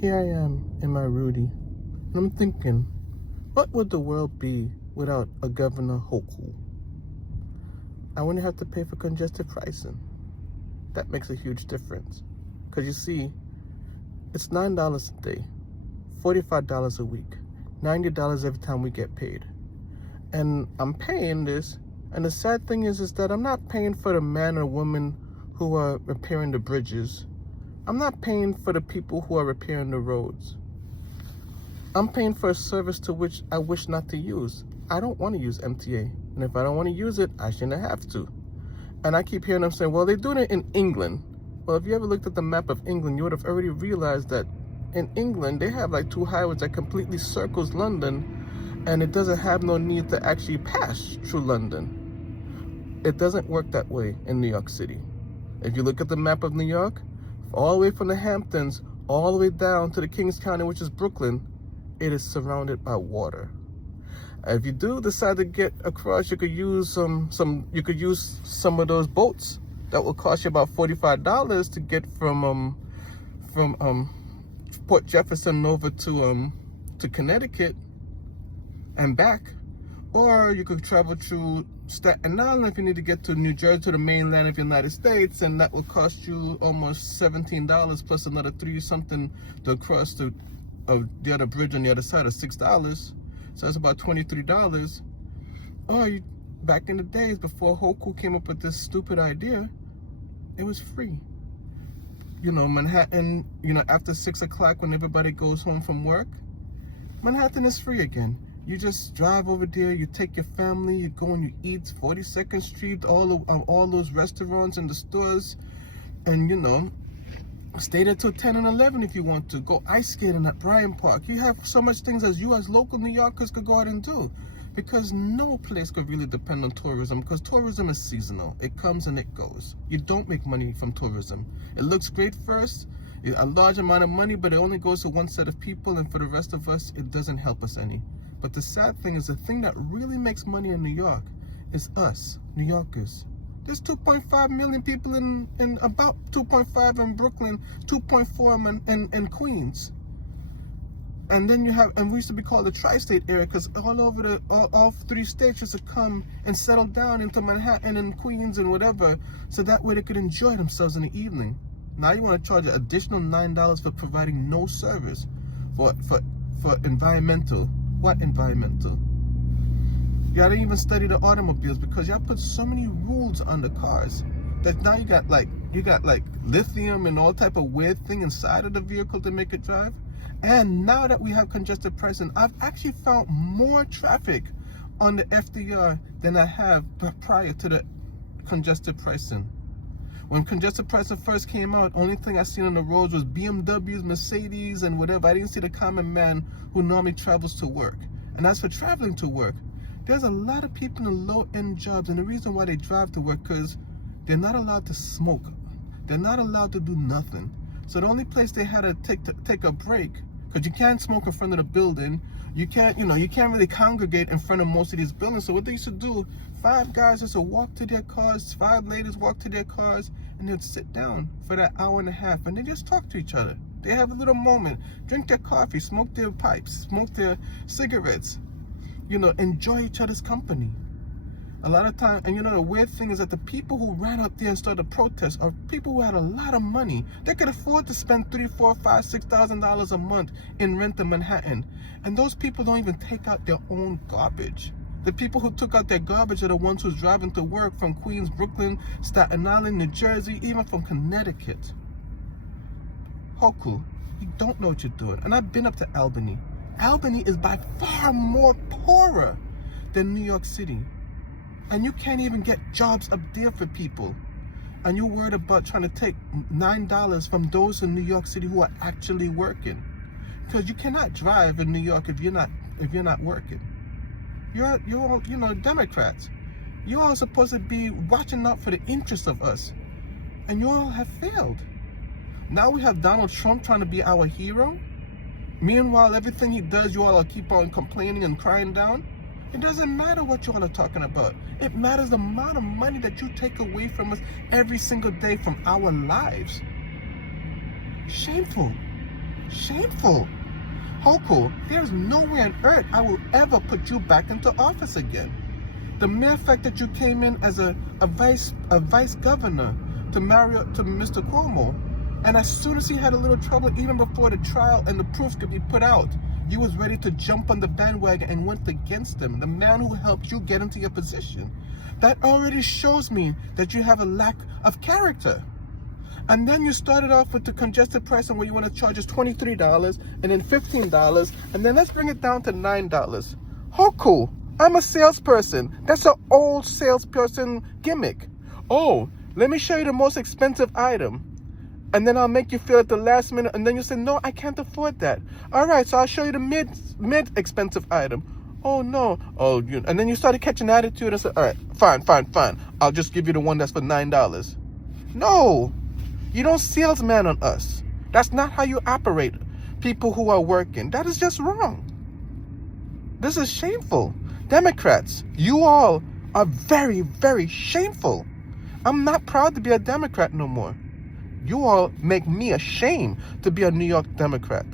Here I am in my Rudy, and I'm thinking, what would the world be without a Governor Hochul? I wouldn't have to pay for congested pricing. That makes a huge difference. Because you see, it's $9 a day, $45 a week, $90 every time we get paid. And I'm paying this, and the sad thing is that I'm not paying for the man or woman who are repairing the bridges. I'm not paying for the people who are repairing the roads. I'm paying for a service to which I wish not to use. I don't want to use MTA. And if I don't want to use it, I shouldn't have to. And I keep hearing them saying, well, they're doing it in England. Well, if you ever looked at the map of England, you would have already realized that in England, they have like two highways that completely circles London, and it doesn't have no need to actually pass through London. It doesn't work that way in New York City. If you look at the map of New York, all the way from the Hamptons, all the way down to the Kings County, which is Brooklyn, it is surrounded by water. If you do decide to get across, you could use some of those boats that will cost you about $45 to get from Port Jefferson over to Connecticut and back. Or you could travel through Staten Island if you need to get to New Jersey, to the mainland of the United States, and that will cost you almost $17 plus another $3-something to cross the other bridge on the other side of $6. So that's about $23. Or back in the days before Hochul came up with this stupid idea, it was free. You know, Manhattan, after 6 o'clock when everybody goes home from work, Manhattan is free again. You just drive over there, you take your family, you go and you eat 42nd Street, all those restaurants and the stores, and stay there till 10 and 11 if you want to. Go ice skating at Bryant Park. You have so much things as local New Yorkers could go out and do, because no place could really depend on tourism, because tourism is seasonal. It comes and it goes. You don't make money from tourism. It looks great first, a large amount of money, but it only goes to one set of people, and for the rest of us, it doesn't help us any. But the sad thing is, the thing that really makes money in New York is us, New Yorkers. There's 2.5 million people in about 2.5 in Brooklyn, 2.4 in Queens. And then we used to be called the tri-state area, because all 3 states used to come and settle down into Manhattan and Queens and whatever, so that way they could enjoy themselves in the evening. Now you want to charge an additional $9 for providing no service for environmental. What environmental? Y'all didn't even study the automobiles, because y'all put so many rules on the cars that now you got like lithium and all type of weird thing inside of the vehicle to make it drive. And now that we have congested pricing, I've actually found more traffic on the FDR than I have prior to the congested pricing. When congested pricing first came out, only thing I seen on the roads was BMWs, Mercedes, and whatever. I didn't see the common man who normally travels to work. And as for traveling to work, there's a lot of people in low-end jobs, and the reason why they drive to work, because they're not allowed to smoke. They're not allowed to do nothing. So the only place they had to take a break, because you can't smoke in front of the building, you can't really congregate in front of most of these buildings. So what they used to do, 5 guys used to walk to their cars, 5 ladies walk to their cars, and they'd sit down for that hour and a half, and they just talk to each other. They have a little moment, drink their coffee, smoke their pipes, smoke their cigarettes, enjoy each other's company. A lot of time, and the weird thing is that the people who ran out there and started protests are people who had a lot of money. They could afford to spend $3,000, $4,000, $5,000, $6,000 a month in rent in Manhattan. And those people don't even take out their own garbage. The people who took out their garbage are the ones who's driving to work from Queens, Brooklyn, Staten Island, New Jersey, even from Connecticut. Hochul, you don't know what you're doing. And I've been up to Albany. Albany is by far more poorer than New York City. And you can't even get jobs up there for people. And you're worried about trying to take $9 from those in New York City who are actually working. Because you cannot drive in New York if you're not working. You're all, Democrats. You all are supposed to be watching out for the interests of us. And you all have failed. Now we have Donald Trump trying to be our hero. Meanwhile, everything he does, you all keep on complaining and crying down. It doesn't matter what you all are talking about. It matters the amount of money that you take away from us every single day from our lives. Shameful. Shameful. Hochul, there's no way on earth I will ever put you back into office again. The mere fact that you came in as a vice governor to Mr. Cuomo, and as soon as he had a little trouble, even before the trial and the proof could be put out, you was ready to jump on the bandwagon and went against him, the man who helped you get into your position. That already shows me that you have a lack of character. And then you started off with the congested pricing where you want to charge us $23 and then $15, and then let's bring it down to $9. Hochul, I'm a salesperson. That's an old salesperson gimmick. Oh, let me show you the most expensive item. And then I'll make you feel at the last minute, and then you say, no, I can't afford that. All right, so I'll show you the mid expensive item. Oh, no. Oh, and then you started catching attitude and said, all right, fine. I'll just give you the one that's for $9. No. You don't salesman on us. That's not how you operate people who are working. That is just wrong. This is shameful. Democrats, you all are very, very shameful. I'm not proud to be a Democrat no more. You all make me ashamed to be a New York Democrat.